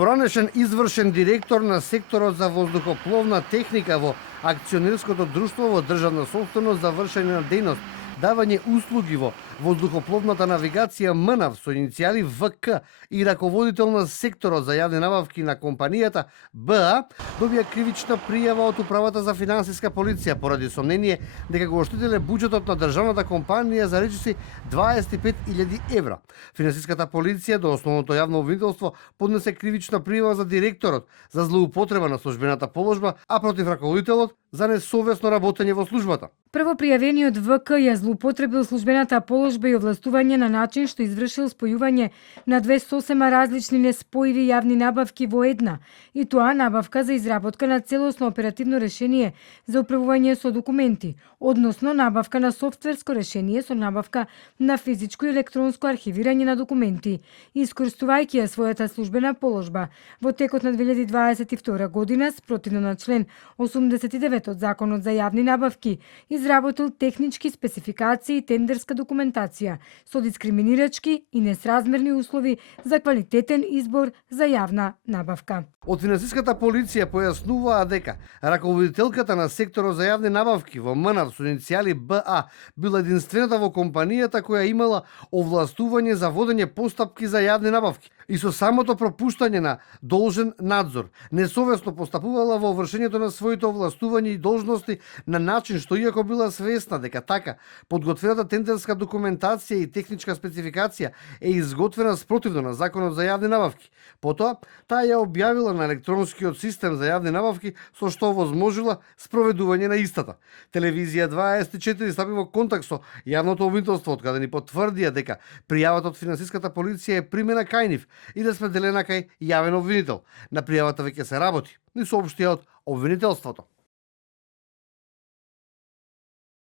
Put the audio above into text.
Поранешен извршен директор на секторот за воздухопловна техника во акционерското друштво во државна собственост за вршење на дејност, давање услуги во воздухопловната навигација МНАВ со иницијали ВК и раководител на секторот за јавни набавки на компанијата БА добија кривична пријава од Управата за финансиска полиција поради сомнение дека го оштетиле буџетот на државната компанија за речиси 25.000 евра. Финансиската полиција до основното јавно обвинителство поднесе кривична пријава за директорот за злоупотреба на службената положба, а против раководителот за несовесно работење во службата. Првопријавениот ВК ја злоупотребил службената положба и овластување на начин што извршил спојување на 208 различни неспоиви јавни набавки во една, и тоа набавка за изработка на целосно оперативно решение за управување со документи, односно набавка на софтверско решение со набавка на физичко и електронско архивирање на документи, искористувајќи ја својата службена положба во текот на 2022 година спротивно на член 89 од Законот за јавни набавки, изработил технички спецификации и тендерска документација со дискриминирачки и несразмерни услови за квалитетен избор за јавна набавка. Од финансиската полиција појаснуваа дека раководителката на секторот за јавни набавки во МНАВ со иницијали БА била единствената во компанијата која имала овластување за водење постапки за јавни набавки и со самото пропуштање на должен надзор несовесно постапувала во вршењето на своите овластувања и должности на начин што иако била свесна дека така подготвената тендерска документација и техничка спецификација е изготвена спротивно на Законот за јавни набавки. Потоа, таа ја објавила на електронскиот систем за јавни набавки со што возможила спроведување на истата. Телевизија 24 стапи во контакт со јавното обвинителство, од каде ни потврдија дека пријавата од финансиската полиција е примена кај нив и распределена кај јавен обвинител. На пријавата веќе се работи, ни соопштија од обвинителството.